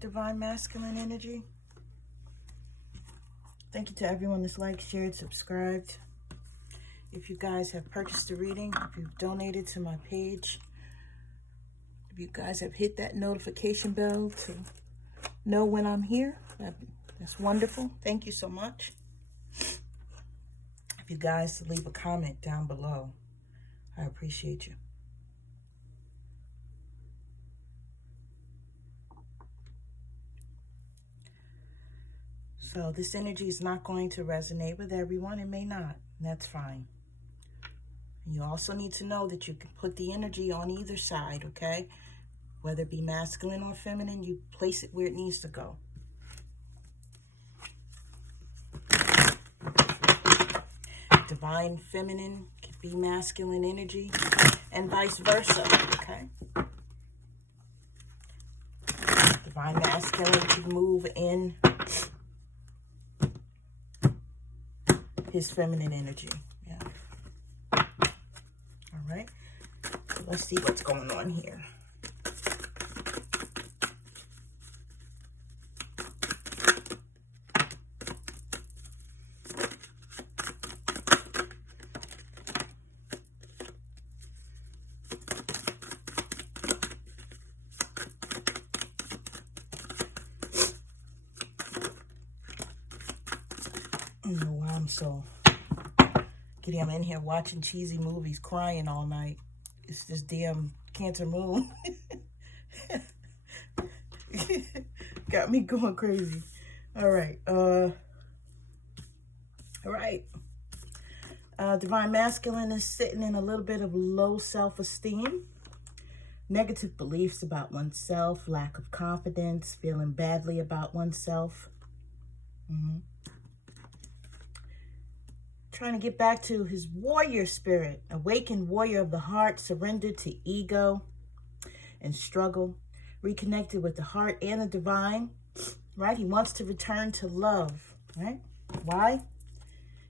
Divine Masculine energy. Thank you to everyone that's liked, shared, subscribed. If you guys have purchased a reading, if you've donated to my page, if you guys have hit that notification bell to know when I'm here, that's wonderful. Thank you so much. If you guys leave a comment down below, I appreciate you. So this energy is not going to resonate with everyone. It may not. That's fine. You also need to know that you can put the energy on either side, okay? Whether it be masculine or feminine, you place it where it needs to go. Divine feminine could be masculine energy and vice versa, okay? Divine masculine could move in his feminine energy. Yeah. All right. So let's see what's going on here. I don't know why I'm so giddy. I'm in here watching cheesy movies, crying all night. It's this damn Cancer moon. Got me going crazy. All right. Divine masculine is sitting in a little bit of low self-esteem, negative beliefs about oneself, lack of confidence, feeling badly about oneself. Trying to get back to his warrior spirit, awakened warrior of the heart, surrendered to ego and struggle, reconnected with the heart and the divine, right? He wants to return to love, right? Why?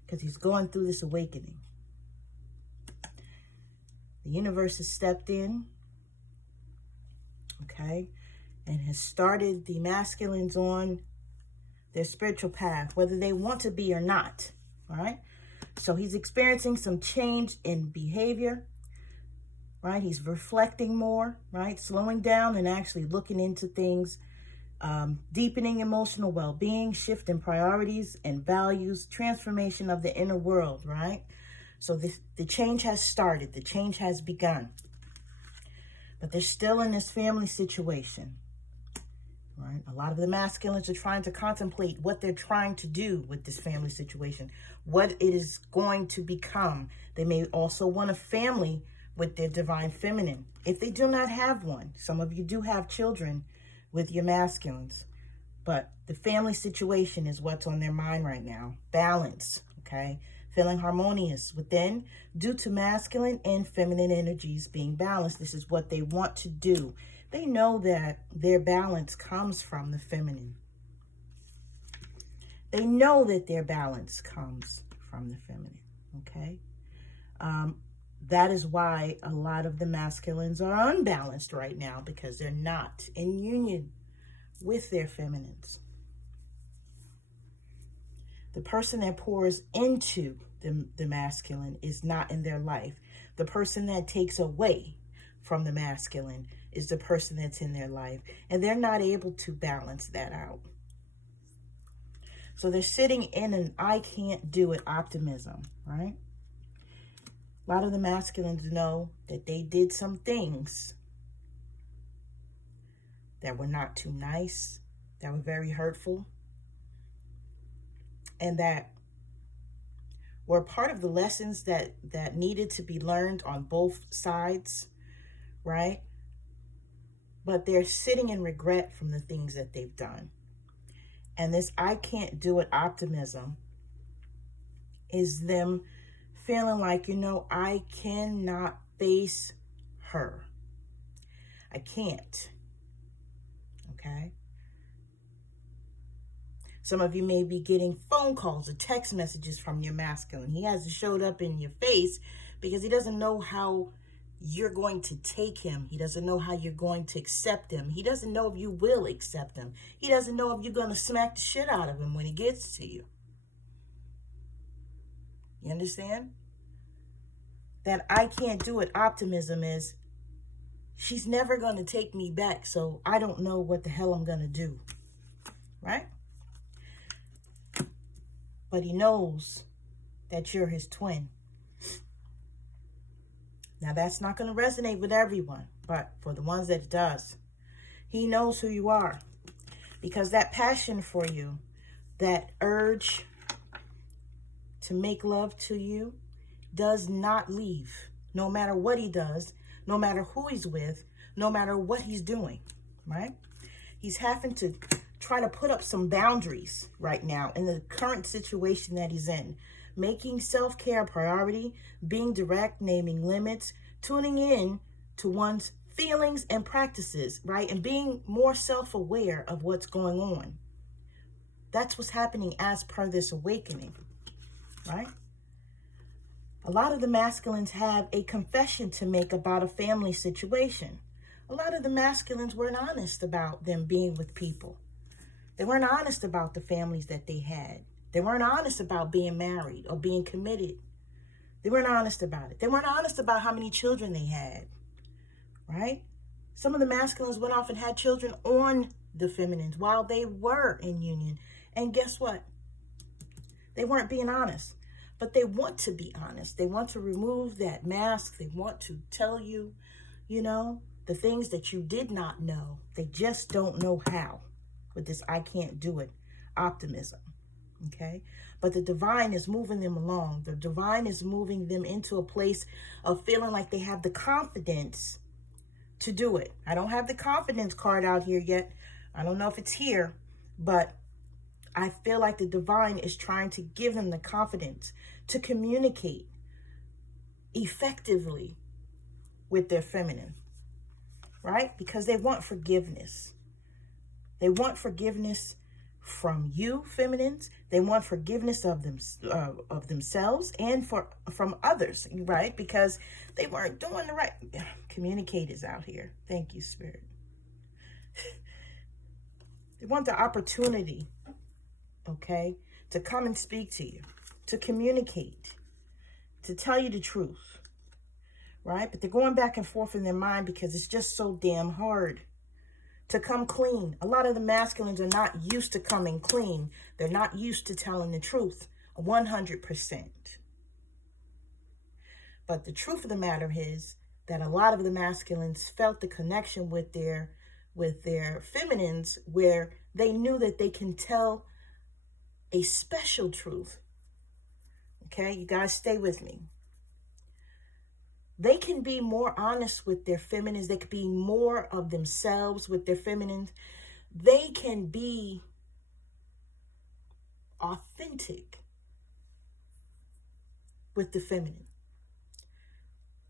Because he's going through this awakening. The universe has stepped in, okay, and has started the masculines on their spiritual path, whether they want to be or not, all right? So he's experiencing some change in behavior, right? He's reflecting more, right? Slowing down and actually looking into things, deepening emotional well-being, shifting priorities and values, transformation of the inner world, right? So the change has started. The change has begun. But they're still in this family situation, right? A lot of the masculines are trying to contemplate what they're trying to do with this family situation, what it is going to become. They may also want a family with their divine feminine, if they do not have one. Some of you do have children with your masculines, but the family situation is what's on their mind right now. Balance, okay? Feeling harmonious within due to masculine and feminine energies being balanced. This is what they want to do. They know that their balance comes from the feminine. They know that their balance comes from the feminine, okay? That is why a lot of the masculines are unbalanced right now, because they're not in union with their feminines. The person that pours into the masculine is not in their life. The person that takes away from the masculine is the person that's in their life, and they're not able to balance that out. So they're sitting in an I can't do it optimism, right? A lot of the masculines know that they did some things that were not too nice, that were very hurtful, and that were part of the lessons that needed to be learned on both sides, right? But they're sitting in regret from the things that they've done. And this I can't do it optimism is them feeling like, you know, I cannot face her. I can't. Okay? Some of you may be getting phone calls or text messages from your masculine. He hasn't showed up in your face because he doesn't know how you're going to take him. He doesn't know how you're going to accept him. He doesn't know if you will accept him. He doesn't know if you're going to smack the shit out of him when he gets to you. You understand? That I can't do it optimism is, she's never going to take me back, so I don't know what the hell I'm going to do. Right? But he knows that you're his twin. Now, that's not going to resonate with everyone, but for the ones that it does, he knows who you are. Because that passion for you, that urge to make love to you, does not leave. No matter what he does, no matter who he's with, no matter what he's doing, right? He's having to try to put up some boundaries right now in the current situation that he's in. Making self-care a priority, being direct, naming limits, tuning in to one's feelings and practices, right? And being more self-aware of what's going on. That's what's happening as per this awakening, right? A lot of the masculines have a confession to make about a family situation. A lot of the masculines weren't honest about them being with people. They weren't honest about the families that they had. They weren't honest about being married or being committed. They weren't honest about it. They weren't honest about how many children they had, right? Some of the masculines went off and had children on the feminines while they were in union. And guess what? They weren't being honest. But they want to be honest. They want to remove that mask. They want to tell you, you know, the things that you did not know. They just don't know how. With this I can't do it optimism. Okay? But the divine is moving them along. The divine is moving them into a place of feeling like they have the confidence to do it. I don't have the confidence card out here yet. I don't know if it's here, but I feel like the divine is trying to give them the confidence to communicate effectively with their feminine, right? Because they want forgiveness. They want forgiveness from you, feminines. They want forgiveness of themselves and from others, right? Because they weren't doing the right. Communicators out here. Thank you, Spirit. They want the opportunity, okay, to come and speak to you, to communicate, to tell you the truth, right? But they're going back and forth in their mind because it's just so damn hard to come clean. A lot of the masculines are not used to coming clean. They're not used to telling the truth 100%. But the truth of the matter is that a lot of the masculines felt the connection with their feminines where they knew that they can tell a special truth. Okay, you guys stay with me. They can be more honest with their feminines. They can be more of themselves with their feminines. They can be authentic with the feminine.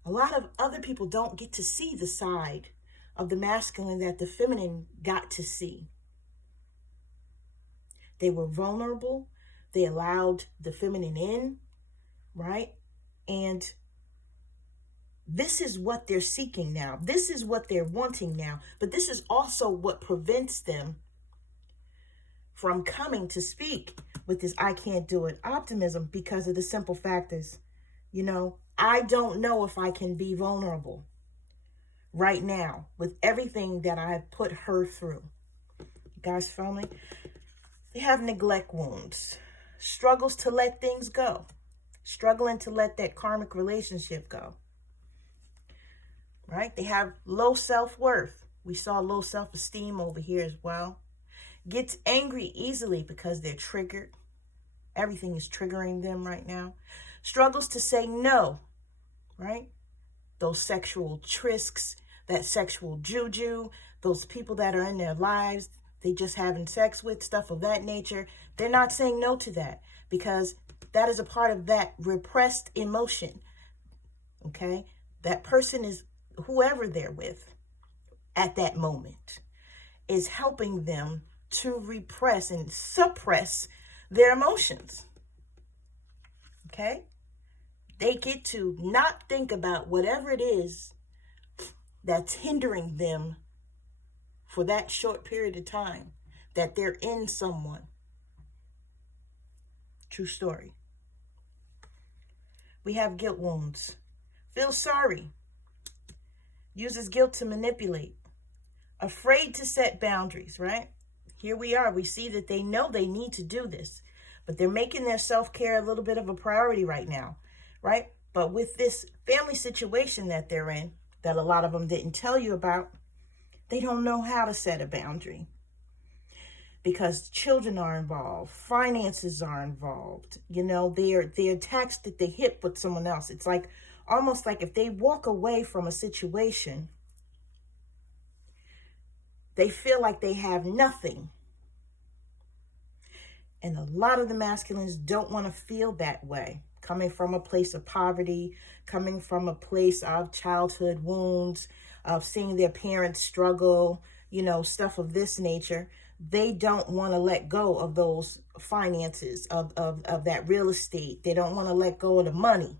A lot of other people don't get to see the side of the masculine that the feminine got to see. They were vulnerable. They allowed the feminine in, right? And this is what they're seeking now. This is what they're wanting now. But this is also what prevents them from coming to speak with this I can't do it optimism, because of the simple fact is, you know, I don't know if I can be vulnerable right now with everything that I've put her through. You guys feel me? They have neglect wounds, struggles to let things go, struggling to let that karmic relationship go. Right? They have low self-worth. We saw low self-esteem over here as well. Gets angry easily because they're triggered. Everything is triggering them right now. Struggles to say no, right? Those sexual trisks, that sexual juju, those people that are in their lives, they just having sex with, stuff of that nature. They're not saying no to that because that is a part of that repressed emotion, okay? That person is, whoever they're with at that moment, is helping them to repress and suppress their emotions. Okay? They get to not think about whatever it is that's hindering them for that short period of time that they're in someone. True story. We have guilt wounds. Feel sorry. Uses guilt to manipulate. Afraid to set boundaries, right? Here we are. We see that they know they need to do this, but they're making their self-care a little bit of a priority right now, right? But with this family situation that they're in, that a lot of them didn't tell you about, they don't know how to set a boundary because children are involved, finances are involved. You know, they're attached at the hip with someone else. It's like almost like if they walk away from a situation, they feel like they have nothing. And a lot of the masculines don't want to feel that way. Coming from a place of poverty, coming from a place of childhood wounds, of seeing their parents struggle, you know, stuff of this nature. They don't want to let go of those finances, of that real estate. They don't want to let go of the money.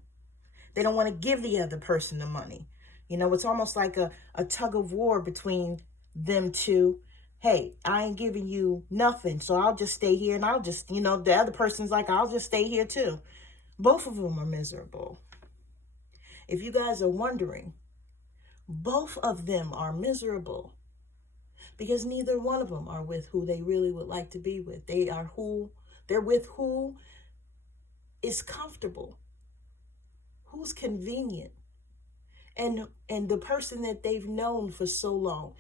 They don't want to give the other person the money. You know, it's almost like a tug of war between them two. Hey, I ain't giving you nothing, so I'll just stay here, and I'll just, you know, the other person's like, I'll just stay here too. Both of them are miserable. If you guys are wondering, both of them are miserable because neither one of them are with who they really would like to be with. They're with who is comfortable, who's convenient, and the person that they've known for so long.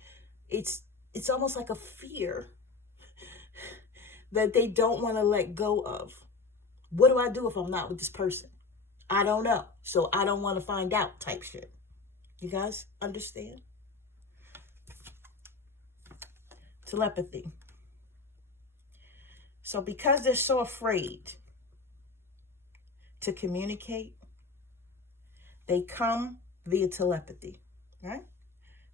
It's almost like a fear that they don't want to let go of. What do I do if I'm not with this person? I don't know. So I don't want to find out type shit. You guys understand? Telepathy. So because they're so afraid to communicate, they come via telepathy, right?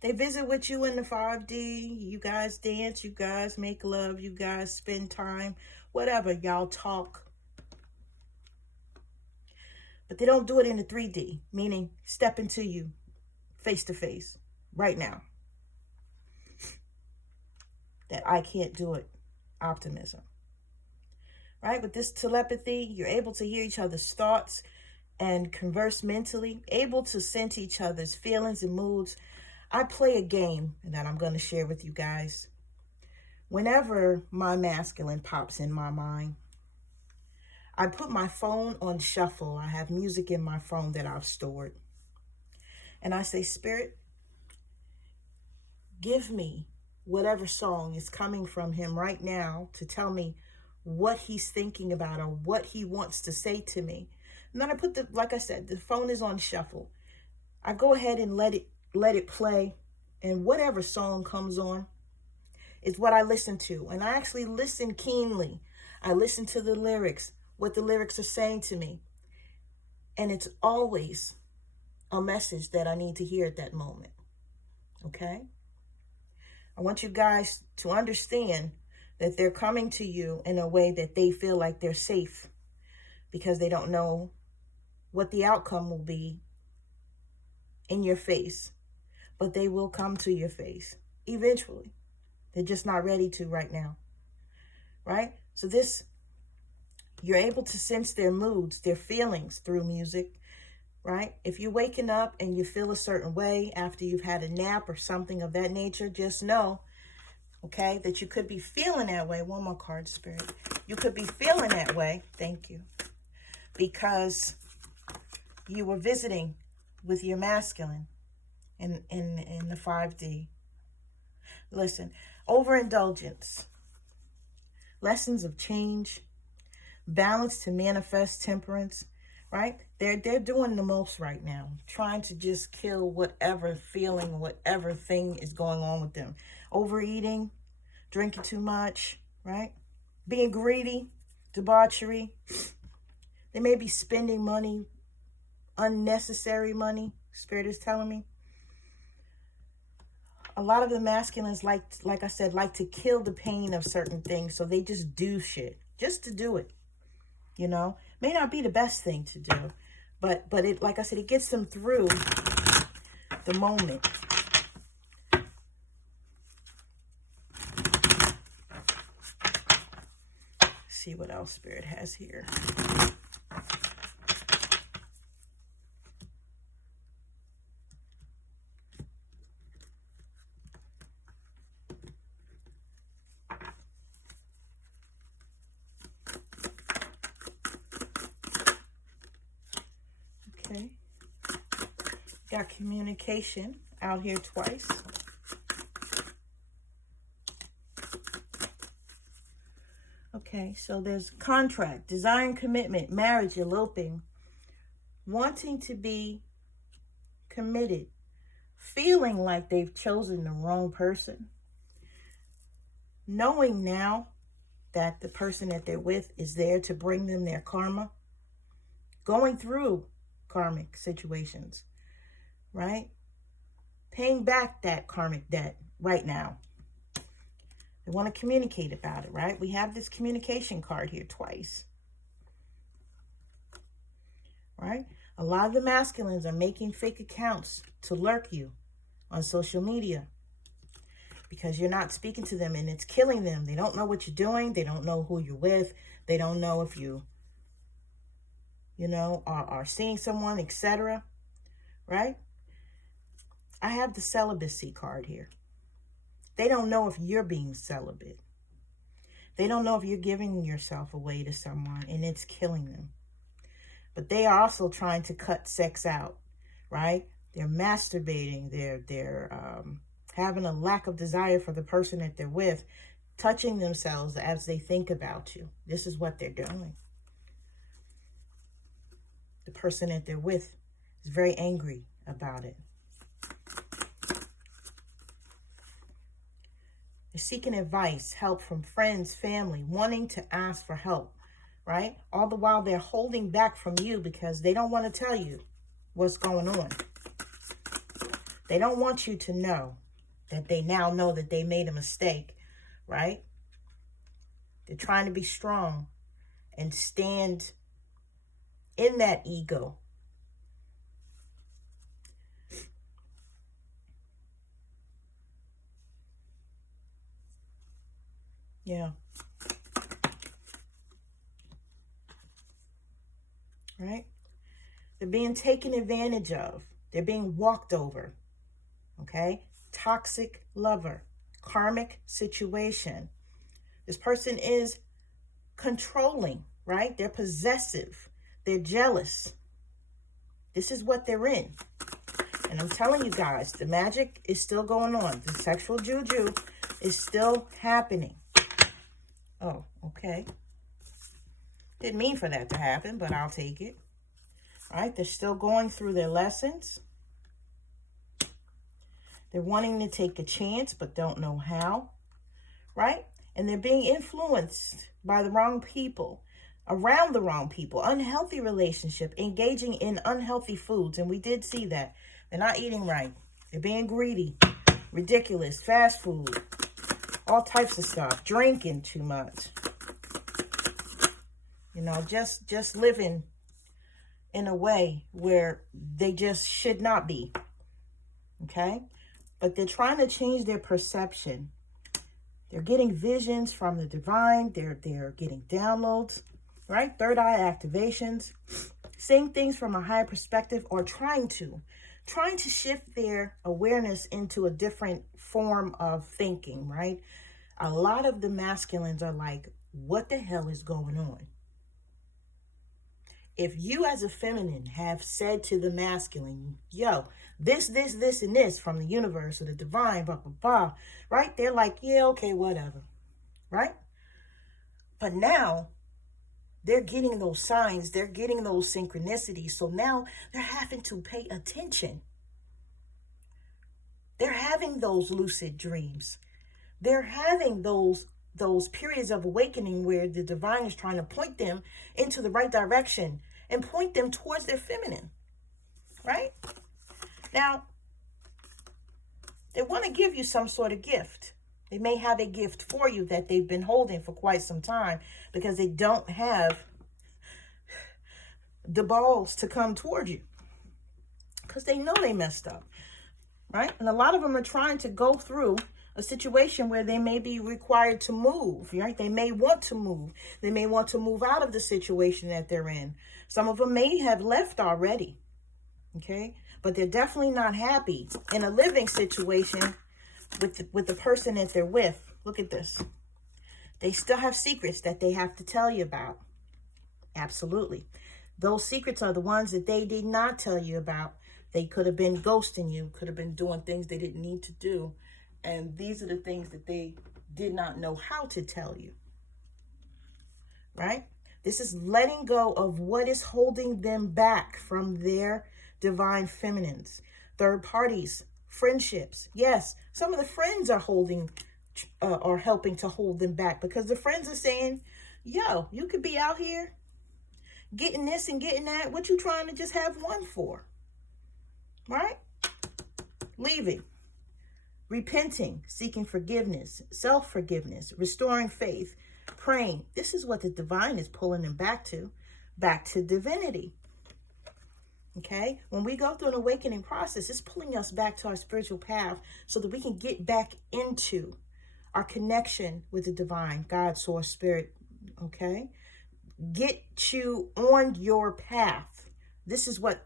They visit with you in the 5D. You guys dance, you guys make love, you guys spend time, whatever, y'all talk. But they don't do it in the 3D, meaning step into you face to face right now. That I can't do it. Optimism. Right? With this telepathy, you're able to hear each other's thoughts and converse mentally, able to sense each other's feelings and moods. I play a game that I'm going to share with you guys. Whenever my masculine pops in my mind, I put my phone on shuffle. I have music in my phone that I've stored. And I say, Spirit, give me whatever song is coming from him right now to tell me what he's thinking about or what he wants to say to me. And then I put like I said, the phone is on shuffle. I go ahead and let it play. And whatever song comes on is what I listen to. And I actually listen keenly. I listen to the lyrics, what the lyrics are saying to me. And it's always a message that I need to hear at that moment. Okay? I want you guys to understand that they're coming to you in a way that they feel like they're safe because they don't know what the outcome will be in your face. But they will come to your face eventually. They're just not ready to right now. Right? So you're able to sense their moods, their feelings through music. Right? If you're waking up and you feel a certain way after you've had a nap or something of that nature, just know, okay, that you could be feeling that way. One more card, Spirit. You could be feeling that way. Thank you. Because you were visiting with your masculine in the 5D. Listen, overindulgence, lessons of change, balance to manifest temperance, right? They're doing the most right now, trying to just kill whatever feeling, whatever thing is going on with them. Overeating, drinking too much, right? Being greedy, debauchery. They may be spending money, unnecessary money, Spirit is telling me. A lot of the masculines, like I said, like to kill the pain of certain things. So they just do shit just to do it. You know, may not be the best thing to do, but it, like I said, it gets them through the moment. see what else Spirit has here. Okay. Got communication out here twice. Okay, so there's contract, desiring commitment, marriage, eloping, wanting to be committed, feeling like they've chosen the wrong person, knowing now that the person that they're with is there to bring them their karma, going through karmic situations, right? Paying back that karmic debt right now. They want to communicate about it, right? We have this communication card here twice, right? A lot of the masculines are making fake accounts to lurk you on social media because you're not speaking to them and it's killing them. They don't know what you're doing. They don't know who you're with. They don't know if you know, are seeing someone, etc., right? I have the celibacy card here. They don't know if you're being celibate. They don't know if you're giving yourself away to someone and it's killing them. But they are also trying to cut sex out, right? They're masturbating. They're having a lack of desire for the person that they're with, touching themselves as they think about you. This is what they're doing. The person that they're with is very angry about it. They're seeking advice, help from friends, family, wanting to ask for help, right? All the while they're holding back from you because they don't want to tell you what's going on. They don't want you to know that they now know that they made a mistake, right? They're trying to be strong and stand in that ego. Yeah. Right? They're being taken advantage of. They're being walked over. Okay? Toxic lover. Karmic situation. This person is controlling, right? They're possessive. They're jealous. This is what they're in. And I'm telling you guys, the magic is still going on. The sexual juju is still happening. Oh, okay. Didn't mean for that to happen, but I'll take it. All right, they're still going through their lessons. They're wanting to take a chance, but don't know how, right? And they're being influenced by the wrong people, around the wrong people, unhealthy relationship, engaging in unhealthy foods. And we did see that. They're not eating right. They're being greedy, ridiculous, fast food, all types of stuff, drinking too much. You know, just living in a way where they just should not be. Okay? But they're trying to change their perception. They're getting visions from the divine. They're getting downloads, right? Third eye activations, seeing things from a higher perspective, or trying to shift their awareness into a different form of thinking, right? A lot of the masculines are like, what the hell is going on? If you as a feminine have said to the masculine, yo, this, and this from the universe or the divine, blah, blah, blah, right? They're like, yeah, okay, whatever, right? But now they're getting those signs. They're getting those synchronicities. So now they're having to pay attention. They're having those lucid dreams. They're having those periods of awakening where the divine is trying to point them into the right direction and point them towards their feminine, right? Now, they want to give you some sort of gift. They may have a gift for you that they've been holding for quite some time because they don't have the balls to come toward you because they know they messed up, right? And a lot of them are trying to go through a situation where they may be required to move, right? They may want to move. They may want to move out of the situation that they're in. Some of them may have left already, okay? But they're definitely not happy in a living situation with the person that they're with. Look at this. They still have secrets that they have to tell you about. Absolutely. Those secrets are the ones that they did not tell you about. They could have been ghosting you, could have been doing things they didn't need to do. And these are the things that they did not know how to tell you, right? This is letting go of what is holding them back from their divine feminines. Third parties, friendships. Yes, some of the friends are helping to hold them back, because the friends are saying, yo, you could be out here getting this and getting that. What you trying to just have one for? Right? Leaving. Repenting, seeking forgiveness, self-forgiveness, restoring faith, praying. This is what the divine is pulling them back to divinity. Okay? When we go through an awakening process, it's pulling us back to our spiritual path so that we can get back into our connection with the divine, God, source, spirit. Okay? Get you on your path. This is what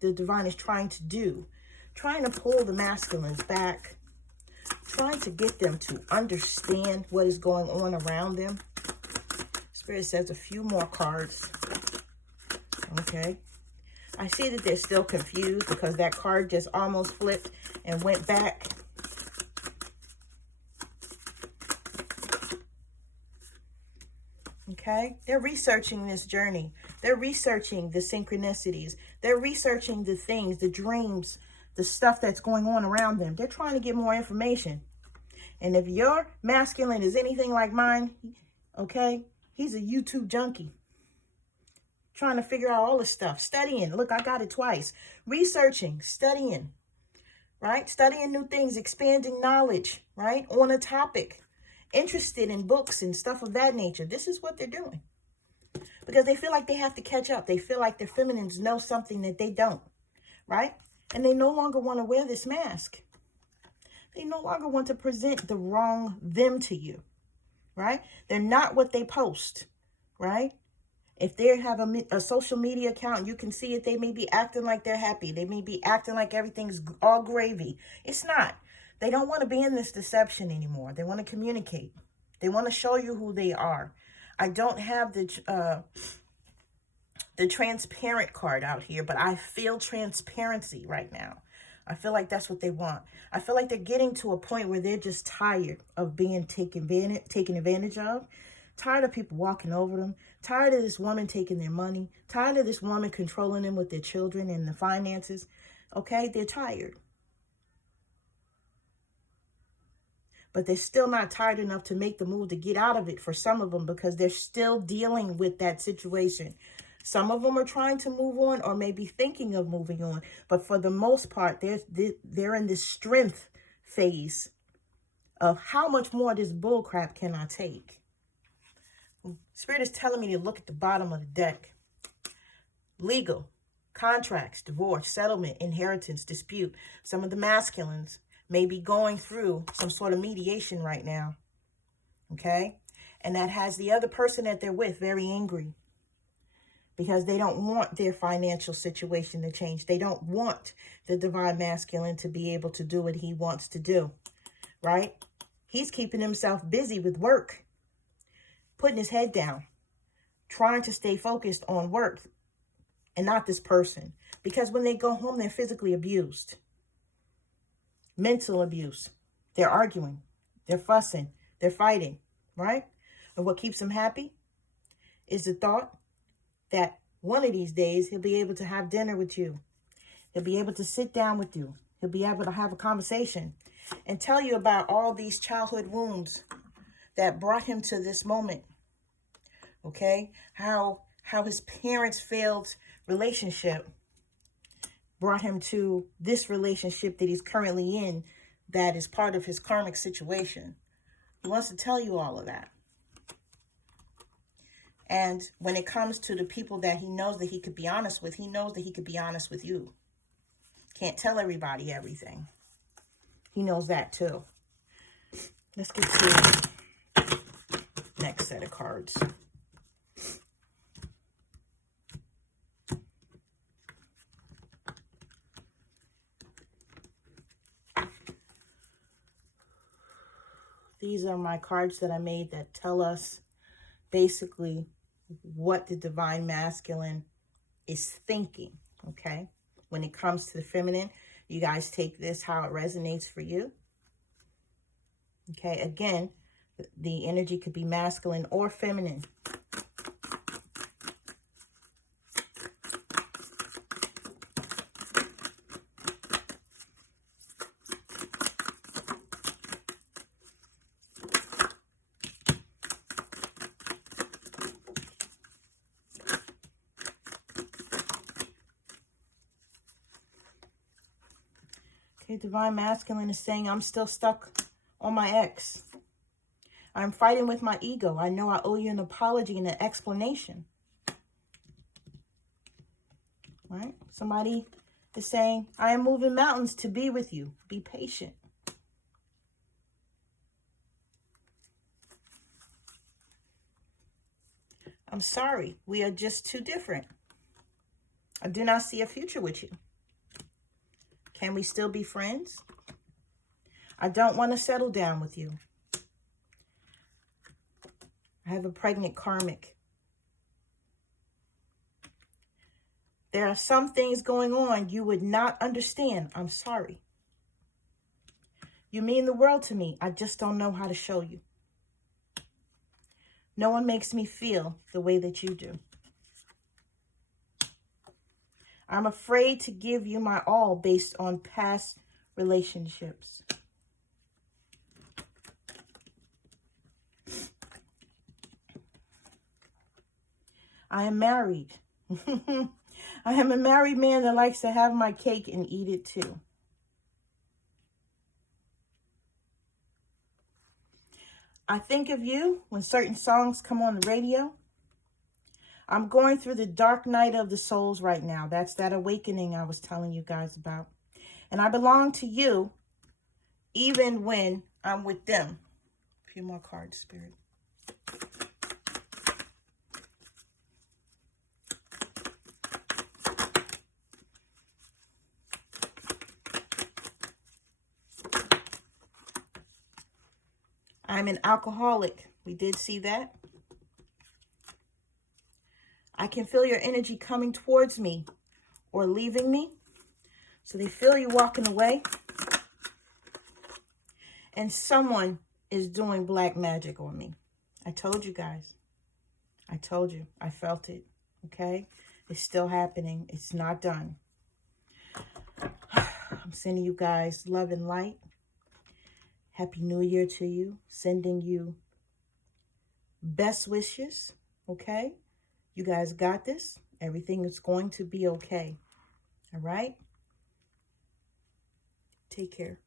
the divine is trying to do. Trying to pull the masculines back. Trying to get them to understand what is going on around them. Spirit says a few more cards. Okay. I see that they're still confused because that card just almost flipped and went back. Okay. They're researching this journey. They're researching the synchronicities. They're researching the things, the dreams, the stuff that's going on around them. They're trying to get more information. And if your masculine is anything like mine, okay, he's a YouTube junkie. Trying to figure out all this stuff. Studying. Look, I got it twice. Researching. Studying. Right? Studying new things. Expanding knowledge. Right? On a topic. Interested in books and stuff of that nature. This is what they're doing. Because they feel like they have to catch up. They feel like their feminines know something that they don't. Right? And they no longer want to wear this mask. They no longer want to present the wrong them to you. Right? They're not what they post. Right? If they have a social media account, you can see it. They may be acting like they're happy. They may be acting like everything's all gravy. It's not. They don't want to be in this deception anymore. They want to communicate. They want to show you who they are. I don't have the transparent card out here, but I feel transparency right now. I feel like that's what they want. I feel like they're getting to a point where they're just tired of being taken advantage of. Tired of people walking over them. Tired of this woman taking their money. Tired of this woman controlling them with their children and the finances. Okay, they're tired. But they're still not tired enough to make the move to get out of it for some of them, because they're still dealing with that situation. Some of them are trying to move on or maybe thinking of moving on. But for the most part, they're in this strength phase of how much more of this bullcrap can I take? Spirit is telling me to look at the bottom of the deck. Legal, contracts, divorce, settlement, inheritance, dispute. Some of the masculines may be going through some sort of mediation right now. Okay? And that has the other person that they're with very angry, because they don't want their financial situation to change. They don't want the divine masculine to be able to do what he wants to do. Right? He's keeping himself busy with work. Putting his head down, trying to stay focused on work and not this person. Because when they go home, they're physically abused. Mental abuse. They're arguing. They're fussing. They're fighting. Right? And what keeps them happy is the thought that one of these days he'll be able to have dinner with you. He'll be able to sit down with you. He'll be able to have a conversation and tell you about all these childhood wounds that brought him to this moment. Okay? How his parents' failed relationship brought him to this relationship that he's currently in, that is part of his karmic situation. He wants to tell you all of that. And when it comes to the people that he knows that he could be honest with, he knows that he could be honest with you. Can't tell everybody everything. He knows that too. Let's get to the next set of cards. These are my cards that I made that tell us basically what the divine masculine is thinking, okay? When it comes to the feminine, you guys take this how it resonates for you. Okay, again, the energy could be masculine or feminine. Okay, divine masculine is saying, I'm still stuck on my ex. I'm fighting with my ego. I know I owe you an apology and an explanation. Right? Somebody is saying, I am moving mountains to be with you. Be patient. I'm sorry. We are just too different. I do not see a future with you. Can we still be friends? I don't want to settle down with you. I have a pregnant karmic. There are some things going on you would not understand. I'm sorry. You mean the world to me. I just don't know how to show you. No one makes me feel the way that you do. I'm afraid to give you my all based on past relationships. I am married. I am a married man that likes to have my cake and eat it too. I think of you when certain songs come on the radio. I'm going through the dark night of the souls right now. That's that awakening I was telling you guys about. And I belong to you even when I'm with them. A few more cards, Spirit. I'm an alcoholic. We did see that. I can feel your energy coming towards me or leaving me. So they feel you walking away. And someone is doing black magic on me. I told you guys. I told you. I felt it. Okay? It's still happening. It's not done. I'm sending you guys love and light. Happy New Year to you. Sending you best wishes. Okay? You guys got this. Everything is going to be okay. All right? Take care.